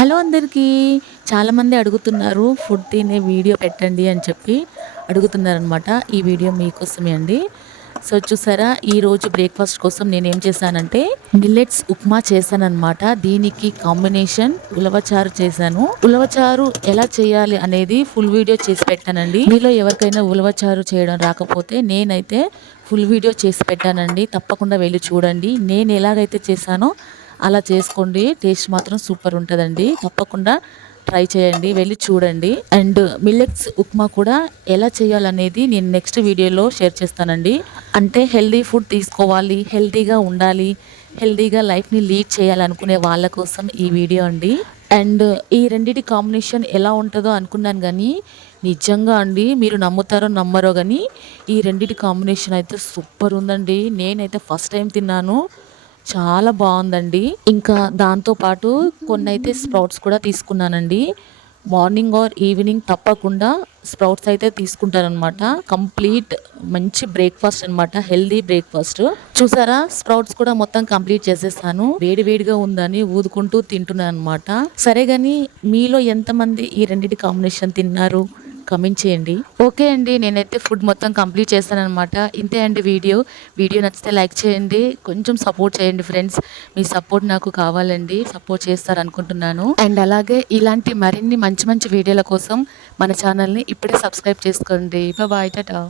Hello అందరికీ. చాలామంది అడుగుతున్నారు ఫుడ్ తినే వీడియో పెట్టండి అని చెప్పి అడుగుతున్నారనమాట. ఈ వీడియో మీకోసమే అండి. సో చూసారా, ఈరోజు బ్రేక్ఫాస్ట్ కోసం నేనేం చేశానంటే మిల్లెట్స్ ఉప్మా చేశానన్నమాట. దీనికి కాంబినేషన్ ఉలవచారు చేశాను. ఉలవచారు ఎలా చేయాలి అనేది ఫుల్ వీడియో చేసి పెట్టానండి. మీలో ఎవరికైనా ఉలవచారు చేయడం రాకపోతే నేనైతే ఫుల్ వీడియో చేసి పెట్టానండి. తప్పకుండా వెళ్ళి చూడండి. నేను ఎలాగైతే చేశానో అలా చేసుకోండి. టేస్ట్ మాత్రం సూపర్ ఉంటుందండి. తప్పకుండా ట్రై చేయండి, వెళ్ళి చూడండి. అండ్ మిల్లెట్స్ ఉప్మా కూడా ఎలా చేయాలనేది నేను నెక్స్ట్ వీడియోలో షేర్ చేస్తానండి. అంటే హెల్దీ ఫుడ్ తీసుకోవాలి, హెల్దీగా ఉండాలి, హెల్దీగా లైఫ్ని లీడ్ చేయాలనుకునే వాళ్ళ కోసం ఈ వీడియో అండి. అండ్ ఈ రెండిటి కాంబినేషన్ ఎలా ఉంటుందో అనుకున్నాను, కానీ నిజంగా అండి మీరు నమ్ముతారో నమ్మరో కానీ ఈ రెండిటి కాంబినేషన్ అయితే సూపర్ ఉందండి. నేనైతే ఫస్ట్ టైం తిన్నాను, చాలా బాగుందండి. ఇంకా దాంతోపాటు కొన్ని అయితే స్ప్రౌట్స్ కూడా తీసుకున్నానండి. మార్నింగ్ ఆర్ ఈవినింగ్ తప్పకుండా స్ప్రౌట్స్ అయితే తీసుకుంటారనమాట. కంప్లీట్ మంచి బ్రేక్ఫాస్ట్ అనమాట, హెల్దీ బ్రేక్ఫాస్ట్. చూసారా, స్ప్రౌట్స్ కూడా మొత్తం కంప్లీట్ చేసేసాను. వేడి వేడిగా ఉందని ఊదుకుంటూ తింటున్నాను అనమాట. సరే కానీ మీలో ఎంతమంది ఈ రెండింటి కాంబినేషన్ తిన్నారు కమెంట్ చేయండి. ఓకే అండి, నేనైతే ఫుడ్ మొత్తం కంప్లీట్ చేస్తానన్నమాట. ఇంతే అండి వీడియో నచ్చితే లైక్ చేయండి, కొంచెం సపోర్ట్ చేయండి ఫ్రెండ్స్. మీ సపోర్ట్ నాకు కావాలండి, సపోర్ట్ చేస్తారనుకుంటున్నాను. అండ్ అలాగే ఇలాంటి మరిన్ని మంచి మంచి వీడియోల కోసం మన ఛానల్ని ఇప్పుడే సబ్స్క్రైబ్ చేసుకోండి. బాయ్, టాటా.